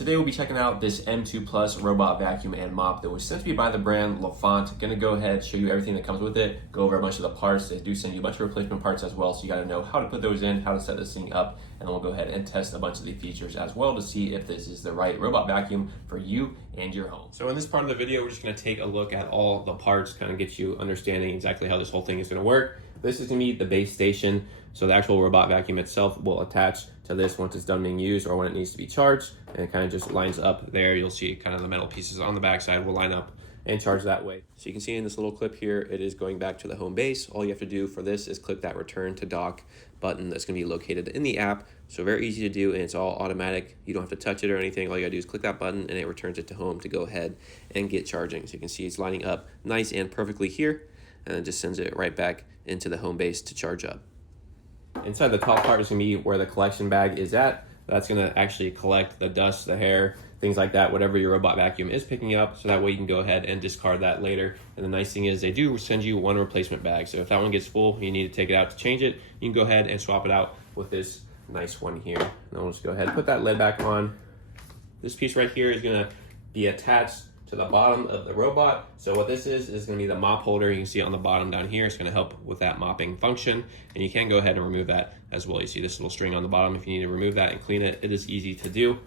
Today we'll be checking out this M2 Plus robot vacuum and mop that was sent to me by the brand Lefant. Gonna go ahead, show you everything that comes with it, go over a bunch of the parts. They do send you a bunch of replacement parts as well, so you gotta know how to put those in, how to set this thing up, and then we'll go ahead and test a bunch of the features as well to see if this is the right robot vacuum for you and your home. So in this part of the video, we're just gonna take a look at all the parts, kind of get you understanding exactly how this whole thing is gonna work. This is gonna be the base station, so the actual robot vacuum itself will attach to this once it's done being used or when it needs to be charged, and it kind of just lines up there. You'll see kind of the metal pieces on the backside will line up and charge that way. So you can see in this little clip here, it is going back to the home base. All you have to do for this is click that return to dock button that's gonna be located in the app. So very easy to do, and it's all automatic. You don't have to touch it or anything. All you gotta do is click that button and it returns it to home to go ahead and get charging. So you can see it's lining up nice and perfectly here, and it just sends it right back into the home base to charge up. Inside the top part is gonna be where the collection bag is at. That's gonna actually collect the dust, the hair, things like that, whatever your robot vacuum is picking up, so that way you can go ahead and discard that later. And the nice thing is they do send you one replacement bag, so if that one gets full, you need to take it out to change it, you can go ahead and swap it out with this nice one here. And I'll just go ahead and put that lid back on. This piece right here is gonna be attached to the bottom of the robot. So what this is gonna be the mop holder. You can see on the bottom down here. It's gonna help with that mopping function. And you can go ahead and remove that as well. You see this little string on the bottom. If you need to remove that and clean it, it is easy to do.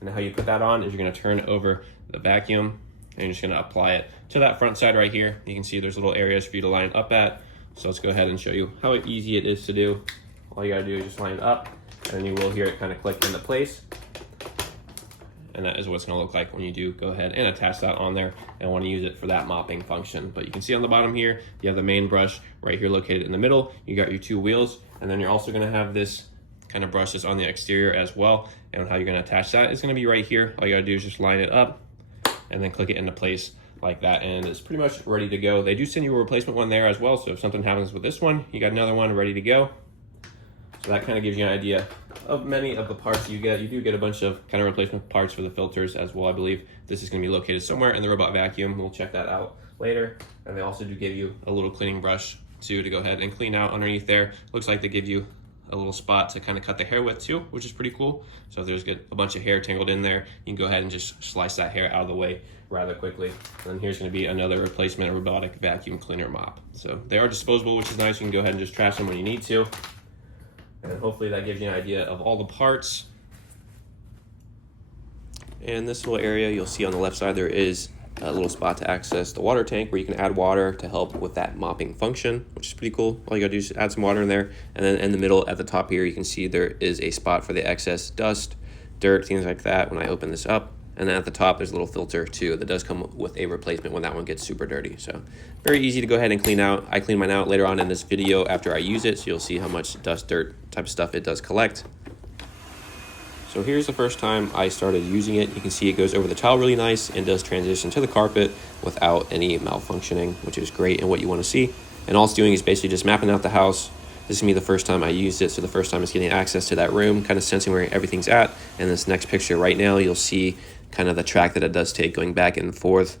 And how you put that on is you're gonna turn over the vacuum and you're just gonna apply it to that front side right here. You can see there's little areas for you to line up at. So let's go ahead and show you how easy it is to do. All you gotta do is just line it up, and you will hear it kind of click into place. And that is what it's gonna look like when you do go ahead and attach that on there and wanna use it for that mopping function. But you can see on the bottom here, you have the main brush right here located in the middle. You got your two wheels, and then you're also gonna have this kind of brush that's on the exterior as well. And how you're gonna attach that is gonna be right here. All you gotta do is just line it up and then click it into place like that, and it's pretty much ready to go. They do send you a replacement one there as well, so if something happens with this one, you got another one ready to go. So that kind of gives you an idea of many of the parts you get. You do get a bunch of kind of replacement parts for the filters as well. I believe this is going to be located somewhere in the robot vacuum. We'll check that out later. And they also do give you a little cleaning brush too to go ahead and clean out underneath there. Looks like they give you a little spot to kind of cut the hair with too, which is pretty cool. So if there's a bunch of hair tangled in there, you can go ahead and just slice that hair out of the way rather quickly. And then here's going to be another replacement robotic vacuum cleaner mop. So they are disposable, which is nice. You can go ahead and just trash them when you need to. And hopefully that gives you an idea of all the parts. And this little area, you'll see on the left side, there is a little spot to access the water tank where you can add water to help with that mopping function, which is pretty cool. All you gotta do is add some water in there. And then in the middle at the top here, you can see there is a spot for the excess dust, dirt, things like that when I open this up. And then at the top, there's a little filter too that does come with a replacement when that one gets super dirty. So very easy to go ahead and clean out. I clean mine out later on in this video after I use it, so you'll see how much dust, dirt type of stuff it does collect. So here's the first time I started using it. You can see it goes over the tile really nice and does transition to the carpet without any malfunctioning, which is great and what you want to see. And all it's doing is basically just mapping out the house. This is gonna be the first time I used it, so the first time it's getting access to that room, kind of sensing where everything's at. And this next picture right now, you'll see kind of the track that it does take going back and forth.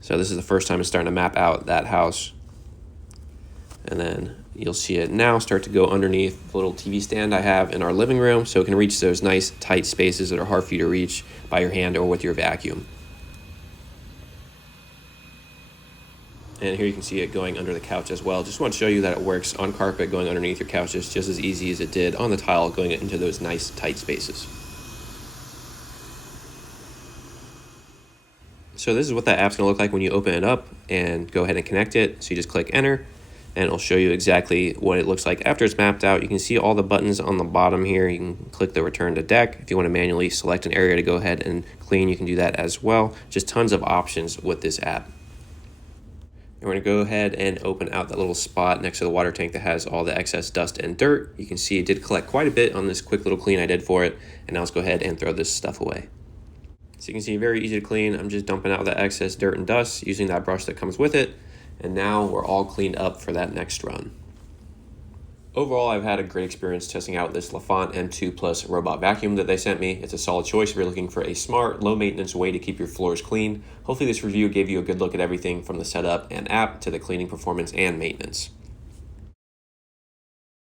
So this is the first time it's starting to map out that house. And then you'll see it now start to go underneath the little TV stand I have in our living room, so it can reach those nice tight spaces that are hard for you to reach by your hand or with your vacuum. And here you can see it going under the couch as well. Just want to show you that it works on carpet going underneath your couches just as easy as it did on the tile going into those nice tight spaces. So this is what that app's gonna look like when you open it up and go ahead and connect it. So you just click enter and it'll show you exactly what it looks like after it's mapped out. You can see all the buttons on the bottom here. You can click the return to deck. If you want to manually select an area to go ahead and clean, you can do that as well. Just tons of options with this app. And we're gonna go ahead and open out that little spot next to the water tank that has all the excess dust and dirt. You can see it did collect quite a bit on this quick little clean I did for it. And now let's go ahead and throw this stuff away. So you can see very easy to clean. I'm just dumping out the excess dirt and dust using that brush that comes with it. And now we're all cleaned up for that next run. Overall, I've had a great experience testing out this Lefant M2 Plus robot vacuum that they sent me. It's a solid choice if you're looking for a smart, low-maintenance way to keep your floors clean. Hopefully this review gave you a good look at everything from the setup and app to the cleaning performance and maintenance.